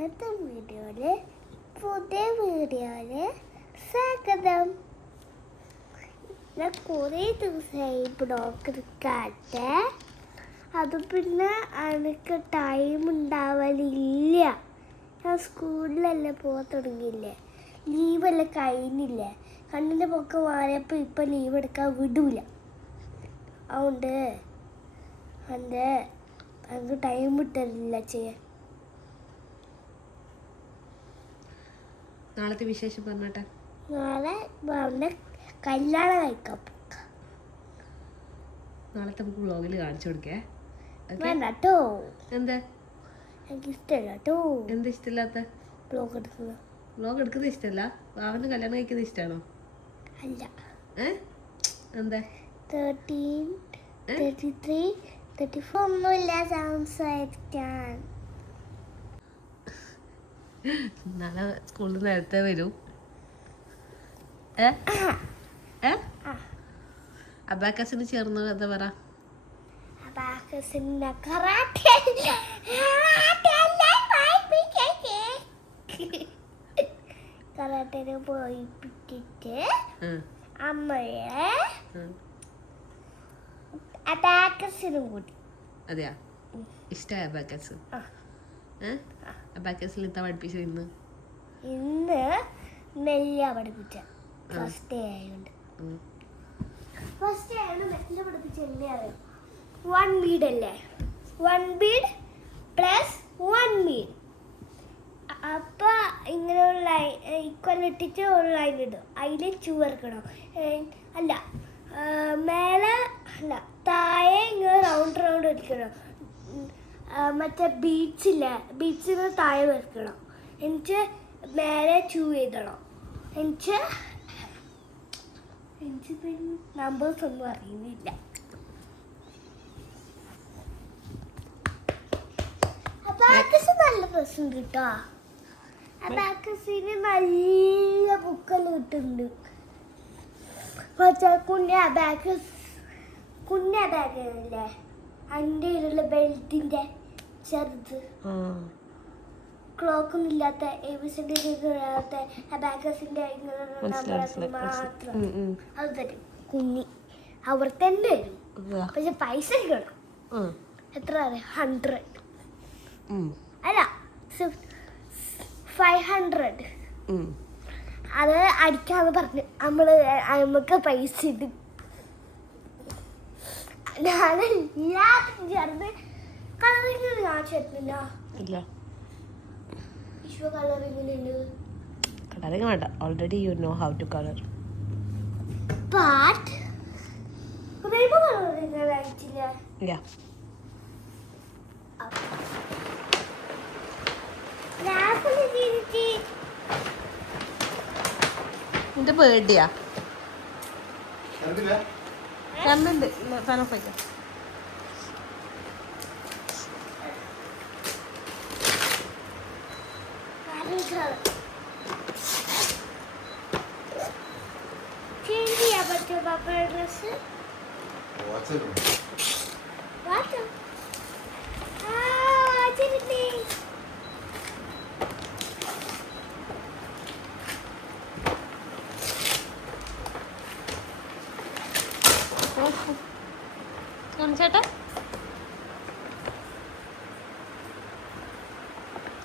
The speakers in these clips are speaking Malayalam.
ഇന്നത്തെ വീഡിയോയില് പുതിയ വീഡിയോയില് സ്വാഗതം. ഞാൻ കുറേ ദിവസമായി ബ്ലോഗ് എടുക്കാട്ടെ. അത് പിന്നെ എനിക്ക് ടൈം ഉണ്ടാവലില്ല. ഞാൻ സ്കൂളിലല്ലേ പോകാൻ തുടങ്ങിയില്ലേ, ലീവെല്ലാം കഴിഞ്ഞില്ലേ. കണ്ണിൻ്റെ പൊക്കെ മാറിയപ്പോൾ ഇപ്പം ലീവ് എടുക്കാൻ വിടൂല. അതുകൊണ്ട് എനിക്ക് ടൈം കിട്ടലില്ല ചെയ്യാൻ. നാളത്തെ വിശേഷം പറഞ്ഞാട്ടെ. നാളെ പറഞ്ഞ കല്യാണം കഴിക്കാം. നാളത്തെ നമുക്ക് വ്ളോഗിൽ കാണിച്ചു കൊടുക്കേ. വേണ്ട കേട്ടോ, എന്താ എനിക്ക് ഇഷ്ടമല്ല കേട്ടോ. എന്താ ഇഷ്ടമില്ലാത്ത? ബ്ലോഗ് എടുക്കുന്നത്. വ്ളോഗ് എടുക്കുന്നത് ഇഷ്ടമല്ല? അവന് കല്യാണം കഴിക്കുന്നത് ഇഷ്ടമാണോ? അല്ല. എന്താ 13, 33, 34 ഒന്നുമില്ല സംസാരിക്കാൻ. നാളെ സ്കൂളിൽ നിന്ന് നേരത്തെ വരും. അബാക്കസിന് ചേർന്ന് എന്താ പറ? കരാട്ടേനെ പോയിപ്പിച്ചിട്ട് അമ്മയെ അബാക്കസിനും കൂടി. അതെയാ, ഇഷ്ടമായ അബാക്കസ്? അബാക്കസിൽ എന്താ പഠിപ്പിച്ചത് ഇന്ന്? മെല്ലിയ പഠിപ്പിച്ച. ഫസ്റ്റ് ഡേ ആയതുകൊണ്ട് മെല്ലിയ പഠിപ്പിച്ച എന്നെ അറിയാം. 1 ബീഡ് അല്ലേ, 1 ബീഡ് പ്ലസ് 1 ബീഡ്. അപ്പൊ ഇങ്ങനെ ഒരു ലൈൻ ഇക്കൊല്ലിട്ടിട്ട് ഒരു ലൈൻ ഇടും. അതിൽ ചുവർക്കണം. അല്ല, മേലെ അല്ല, താഴെ ഇങ്ങനെ റൗണ്ട് റൗണ്ട് അടിക്കണം. മറ്റേ ബീച്ചില്ലേ, ബീച്ചിന് താഴെ വെക്കണം. എനിക്ക് മേലെ ചൂ ചെയ്തണം. എനിക്ക് പിന്നെ നമ്പേഴ്സ് ഒന്നും അറിയുന്നില്ല. അബാക്കസ് നല്ല പ്രശ്നം കിട്ടോ. അബാക്കസിന് നല്ല ബുക്കെല്ലാം കിട്ടുന്നുണ്ട്. പക്ഷേ കുഞ്ഞ അബാക്കല്ലേ, അതിൻ്റെ ഇതിലുള്ള ബെൽറ്റിൻ്റെ ചെറുത്, ക്ലോക്കൊന്നും ഇല്ലാത്ത, എബിസിൻ്റെ ഇല്ലാത്ത അബാക്കസിൻ്റെ മാത്രം അത് തരും കുഞ്ഞി. അവർ തന്നെ വരും. പക്ഷെ പൈസ കിട്ടണം. എത്ര അറിയാം? 100 അല്ല 500. അത് അടിക്കാന്ന് പറഞ്ഞ് നമുക്ക് പൈസ ഇടും. ഞാനെല്ലാത്തിനും ചേർന്ന് കളറിങ് ഞാൻ ചേർന്നില്ല. വിശ്വ കളറിങ്ങിലുണ്ട്. കളറിങ് വേണ്ട, already you know how to colour. But rainbow colouring അയച്ചില്ല. നിന്റെ ബേർഡേയാ? കണ്ടുണ്ട്. ഫാൻ ഓഫ് ആയിക്കോ. ഡ്രസ് ചേട്ടാ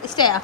ഇഷ്ടയാ?